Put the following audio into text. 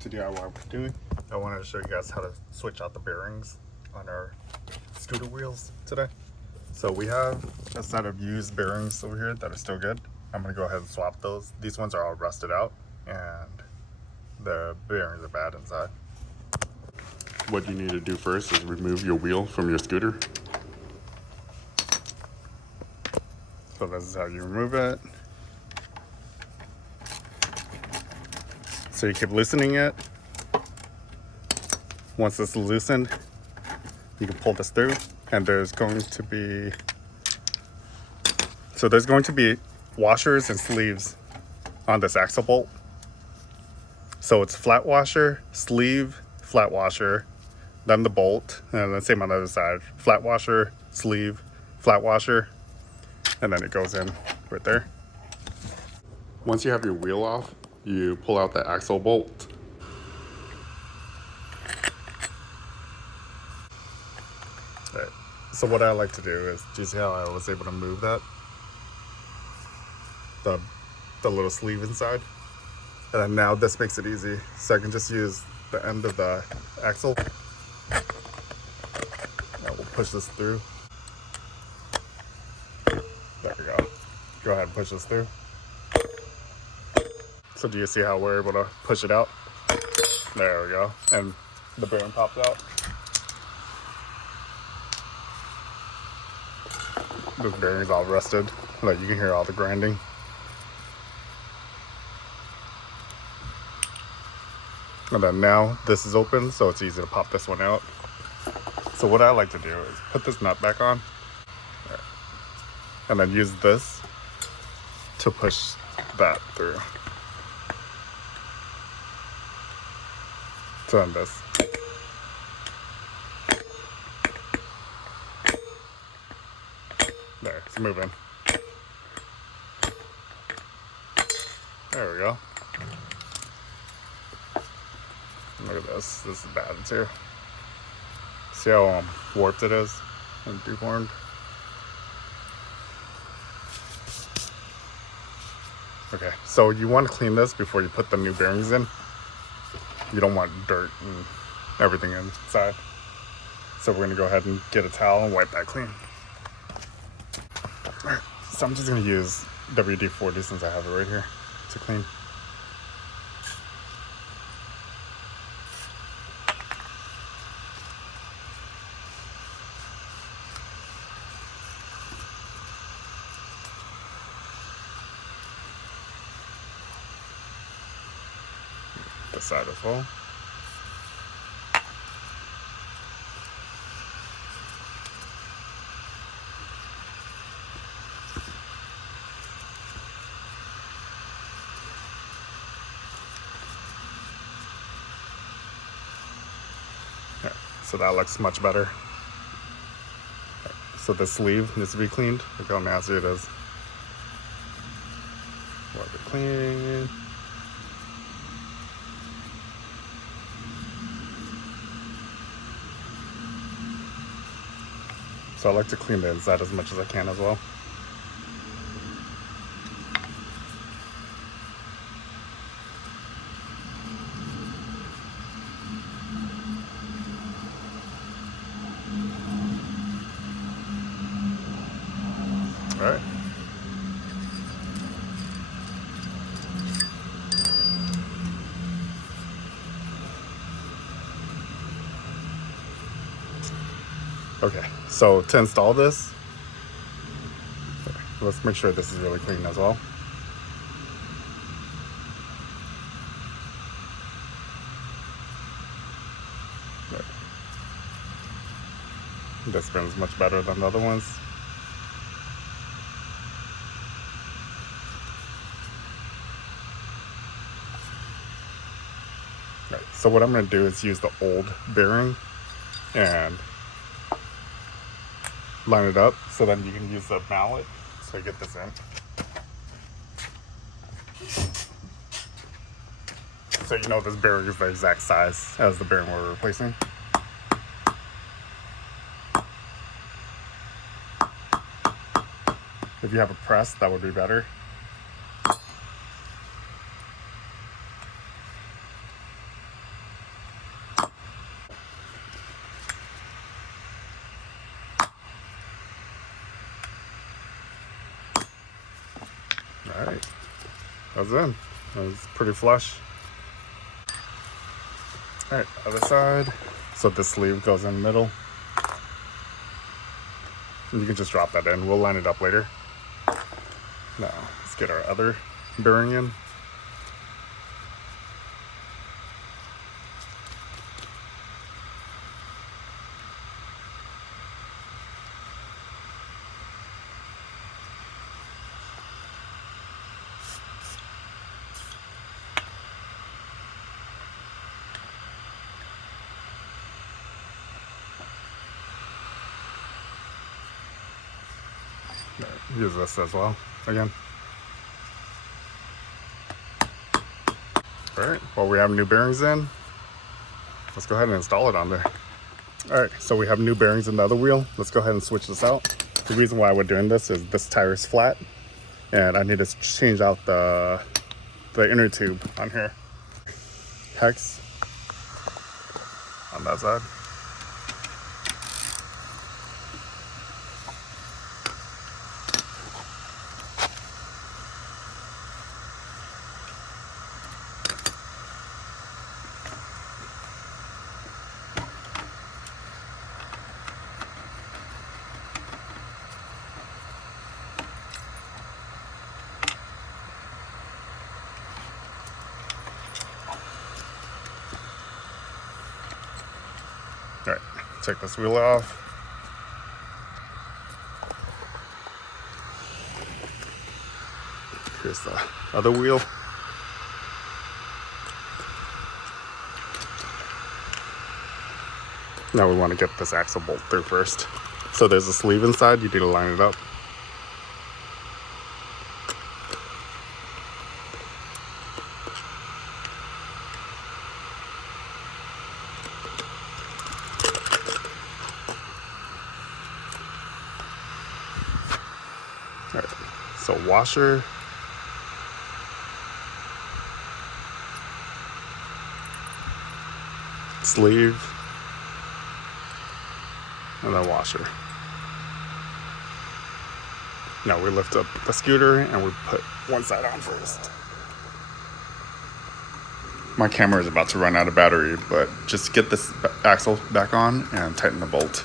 to DIY we're doing. I wanted to show you guys how to switch out the bearings on our scooter wheels today. So we have a set of used bearings over here that are still good. I'm gonna go ahead and swap those. These ones are all rusted out and the bearings are bad inside. What you need to do first is remove your wheel from your scooter. So this is how you remove it. So you keep loosening it. Once it's loosened, you can pull this through, and there's going to be washers and sleeves on this axle bolt. So it's flat washer, sleeve, flat washer, then the bolt, and then same on the other side. Flat washer, sleeve, flat washer, and then it goes in right there. Once you have your wheel off, you pull out the axle bolt. Right. So what I like to do is, do you see how I was able to move that? The little sleeve inside. And then now this makes it easy. So I can just use the end of the axle. Now we'll push this through. There we go. Go ahead and push this through. So do you see how we're able to push it out? There we go. And the bearing pops out. This bearing's all rusted. Like you can hear all the grinding. And then now this is open, so it's easy to pop this one out. So what I like to do is put this nut back on, and then use this to push that through. So then this. There, it's moving. There we go. Look at this. This is bad too. See how warped it is and deformed? Okay, so you want to clean this before you put the new bearings in. You don't want dirt and everything inside. So we're going to go ahead and get a towel and wipe that clean. Alright, so I'm just going to use WD-40 since I have it right here to clean. This side as well. Okay, so that looks much better. Okay, so the sleeve needs to be cleaned. Look how nasty it is. Wipe it clean. So I like to clean the inside as much as I can as well. All right. Okay, so to install this, let's make sure this is really clean as well. This spins much better than the other ones. Right, so what I'm going to do is use the old bearing and line it up, so then you can use the mallet to get this in. So you know this bearing is the exact size as the bearing we're replacing. If you have a press, that would be better. All right, that's in. That's pretty flush. All right, other side. So the sleeve goes in the middle. And you can just drop that in. We'll line it up later. Now, let's get our other bearing in. Use this as well, again. All right, well, we have new bearings in. Let's go ahead and install it on there. All right, so we have new bearings in the other wheel. Let's go ahead and switch this out. The reason why we're doing this is this tire is flat and I need to change out the inner tube on here. Hex on that side. All right, take this wheel off. Here's the other wheel. Now we want to get this axle bolt through first. So there's a sleeve inside, you need to line it up. All right, so washer, sleeve, and then washer. Now we lift up the scooter and we put one side on first. My camera is about to run out of battery, but just get this axle back on and tighten the bolt.